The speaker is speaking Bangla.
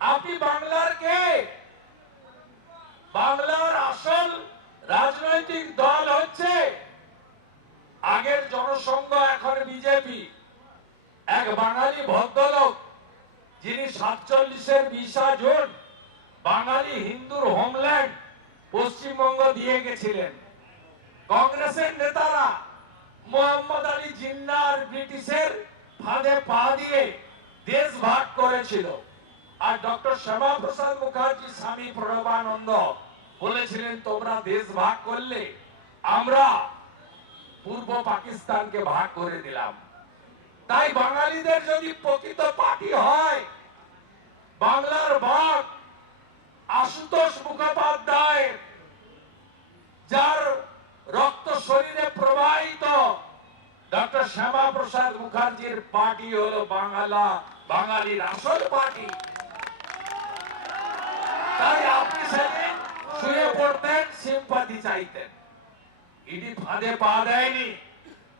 আপনি বাংলার কে? বাংলার আসল রাজনৈতিক দল হচ্ছে আগের জনসংঘ, এখন বিজেপি। এক বাঙালি ভদ্রলোক যিনি 47-এর 20 জুন বাঙালি হিন্দুর হোমল্যান্ড পশ্চিমবঙ্গ দিয়ে গেছিলেন। কংগ্রেসের নেতারা মোহাম্মদ আলী জিন্নার ব্রিটিশের ফাঁদে পা দিয়ে দেশ ভাগ করেছিল। আর ডক্টর শ্যামাপ্রসাদ মুখার্জি, স্বামী প্রণবানন্দ বলেছিলেন, তোমরা দেশ ভাগ করলে আমরা পূর্ব পাকিস্তানকে ভাগ করে দিলাম। তাই বাঙালিদের যদি প্রকৃত পার্টি হয়, বাংলার বাঘ আশুতোষ মুখোপাধ্যায়, যার রক্ত শরীরে প্রবাহিত, ডক্টর শ্যামাপ্রসাদ মুখার্জির পার্টি হলো বাঙালির আসল পার্টি। তাই আপনি সেদিন শুয়ে পড়তেন, সিম্পাথি চাইতেন। ইডি ফাঁদে পা দেয়নি।